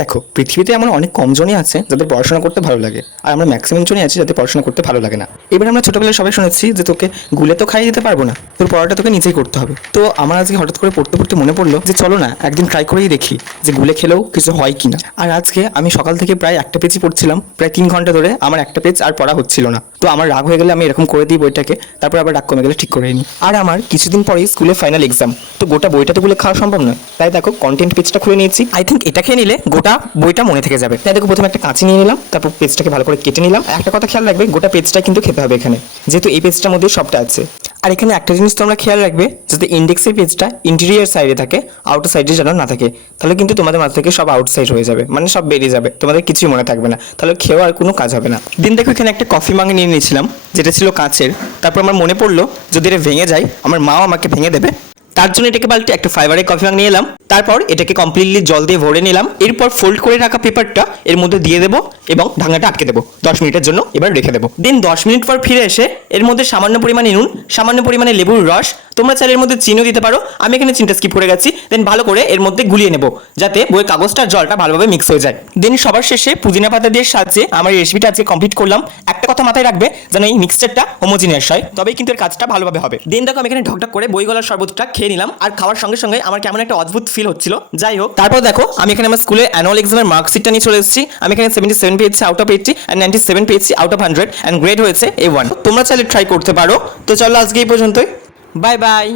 দেখো, পৃথিবীতে এমন অনেক কম জনই আছে যাদের পড়াশোনা করতে ভালো লাগে, আর আমরা ম্যাক্সিমাম জনই আছি যাদের পড়াশোনা করতে ভালো লাগে না। এবার আমরা ছোটবেলায় সবাই শুনেছি যে তোকে গুলে তো খাইয়ে দিতে পারবো না, তোর পড়াটা তোকে নিজেই করতে হবে। তো আমার আজকে হঠাৎ করে পড়তে পড়তে মনে পড়লো যে চলো না একদিন ট্রাই করেই দেখি যে গুলে খেলেও কিছু হয় কিনা। আর আজকে আমি সকাল থেকে প্রায় একটা পেজই পড়ছিলাম, প্রায় 3 ঘন্টা ধরে আমার একটা পেজ আর পড়া হচ্ছিল না। তো আমার রাগ হয়ে গেলে আমি এরকম করে দিই বইটাকে, তারপর আবার রাগ কমে গেলে ঠিক করে নিই। আর আমার কিছুদিন পরেই স্কুলে ফাইনাল এক্সাম, তো গোটা বইটা তো গুলে খাওয়া সম্ভব নয়। তাই দেখো কন্টেন্ট পেজটা খুলে নিয়েছি। আই থিঙ্ক এটা খেয়ে নিলে গোটা বইটা মনে থেকে যাবে। তাই দেখো প্রথমে একটা কাঁচি নিয়ে নিলাম, তারপর পেজটাকে ভালো করে কেটে নিলাম। একটা কথা খেয়াল রাখবে, গোটা পেজটা কিন্তু খেতে হবে এখানে, যেহেতু এই পেজটার মধ্যে সবটা আছে। আর এখানে একটা জিনিস তোমরা খেয়াল রাখবে, যাতে ইন্ডেক্সের পেজটা ইন্টেরিয়ার সাইডে থাকে, আউটার সাইডে যেন না থাকে। তাহলে কিন্তু তোমাদের মাথা থেকে সব আউটসাইড হয়ে যাবে, মানে সব বেরিয়ে যাবে, তোমাদের কিছুই মনে থাকবে না, তাহলে খেয়েও আর কোনো কাজ হবে না। দিন দেখো এখানে একটা কফি মাগ নিয়ে নিয়েছিলাম, যেটা ছিল কাঁচের। তারপর আমার মনে পড়লো যদি এটা ভেঙে যায় আমার মাও আমাকে ভেঙে দেবে, তার জন্য এটাকে বালতি একটা ফাইবারের কফি মাগ নিয়ে এলাম। তারপর এটাকে কমপ্লিটলি জল দিয়ে ভরে নিলাম। এরপর ফোল্ড করে রাখা পেপারটা এর মধ্যে দিয়ে দেবো এবং ঢাকনাটা আটকে দেবো 10 মিনিটের জন্য। এবার রেখে দেবো। দেন 10 মিনিট পর ফিরে এসে এর মধ্যে সামান্য পরিমাণে নুন, সামান্য পরিমাণে লেবুর রস, তোমরা চাইলে এর মধ্যে চিনিও দিতে পারো, আমি এখানে চিনিটা স্কিপ করে গেছি। দেন ভালো করে এর মধ্যে গুলিয়ে নেবো, যাতে বইয়ের কাগজটা জলটা ভালোভাবে মিক্স হয়ে যায়। দেন সবার শেষে পুদিনা পাতা দিয়ে সাজিয়ে আমার এই রেসিপিটা আজকে কমপ্লিট করলাম। একটা কথা মাথায় রাখবে, যেন এই মিক্সচারটা হোমোজিনিয়াস হয়, তবেই কিন্তু এর কাজটা ভালোভাবে হবে। দেন দেখো আমি এখানে ঢকঢক করে বই গলার শরবতটা খেয়ে নিলাম, আর খাওয়ার সঙ্গে সঙ্গে আমার কেমন একটা অদ্ভুত ফিল হচ্ছিল। যাই হোক, তারপর দেখো আমি এখানে আমার স্কুলের অ্যানুয়াল এক্সামের মার্কশিটটা নিয়ে চলে এসেছি। আমি এখানে 77 পেয়েছি আউট অফ 80 এন্ড 97 পেয়েছি আউট অফ 100 এন্ড গ্রেড হয়েছে A1। তোমরা চাইলে ট্রাই করতে পারো। তো চলো আজকে এই পর্যন্তই, বাই বাই।